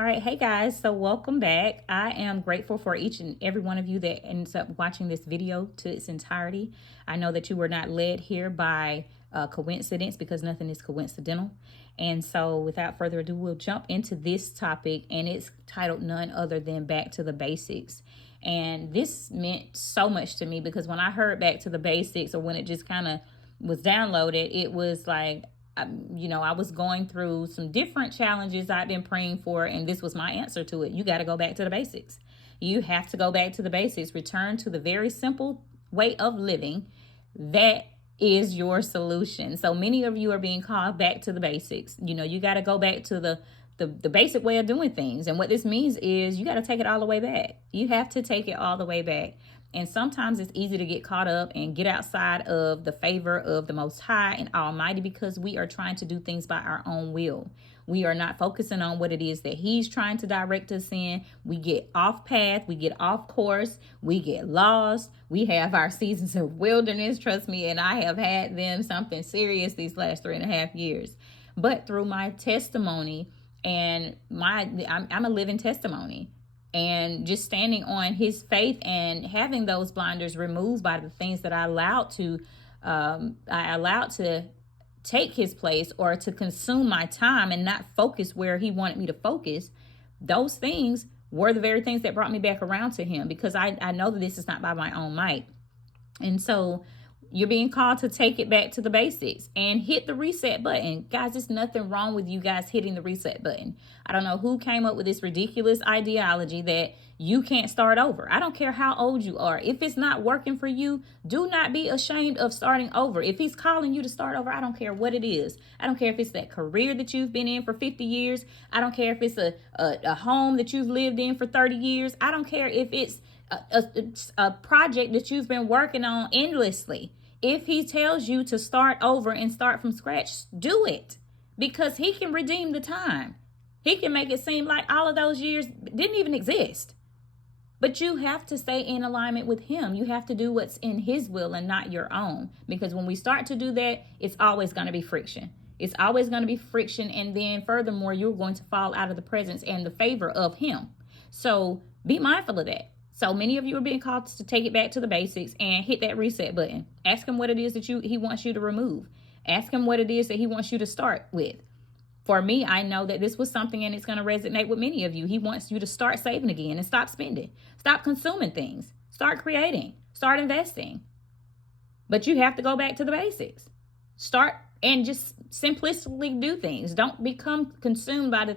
All right, hey guys, so welcome back. I am grateful for each and every one of you that ends up watching this video to its entirety. I know that you were not led here by coincidence, because nothing is coincidental. And so without further ado, we'll jump into this topic, and it's titled none other than Back to the Basics. And this meant so much to me because when I heard Back to the Basics, or when it just kind of was downloaded, it was like, I was going through some different challenges I've been praying for, and this was my answer to it. You got to go back to the basics. You have to go back to the basics, return to the very simple way of living. That is your solution. So many of you are being called back to the basics. You got to go back to the basic way of doing things. And what this means is you got to take it all the way back. You have to take it all the way back. And sometimes it's easy to get caught up and get outside of the favor of the Most High and Almighty because we are trying to do things by our own will. We are not focusing on what it is that He's trying to direct us in. We get off path, we get off course, we get lost. We have our seasons of wilderness, trust me, and I have had them something serious these last 3.5 years. But through my testimony, and I'm a living testimony. And just standing on His faith and having those blinders removed by the things that I allowed to take His place or to consume my time and not focus where He wanted me to focus. Those things were the very things that brought me back around to Him, because I know that this is not by my own might. And so you're being called to take it back to the basics and hit the reset button. Guys, there's nothing wrong with you guys hitting the reset button. I don't know who came up with this ridiculous ideology that you can't start over. I don't care how old you are. If it's not working for you, do not be ashamed of starting over. If He's calling you to start over, I don't care what it is. I don't care if it's that career that you've been in for 50 years. I don't care if it's a home that you've lived in for 30 years. I don't care if it's a project that you've been working on endlessly. If He tells you to start over and start from scratch, do it, because He can redeem the time. He can make it seem like all of those years didn't even exist. But you have to stay in alignment with Him. You have to do what's in His will and not your own. Because when we start to do that, it's always going to be friction. It's always going to be friction. And then furthermore, you're going to fall out of the presence and the favor of Him. So be mindful of that. So many of you are being called to take it back to the basics and hit that reset button. Ask Him what it is that He wants you to remove. Ask Him what it is that He wants you to start with. For me, I know that this was something, and it's going to resonate with many of you. He wants you to start saving again and stop spending. Stop consuming things. Start creating. Start investing. But you have to go back to the basics. Start and just simplistically do things. Don't become consumed by the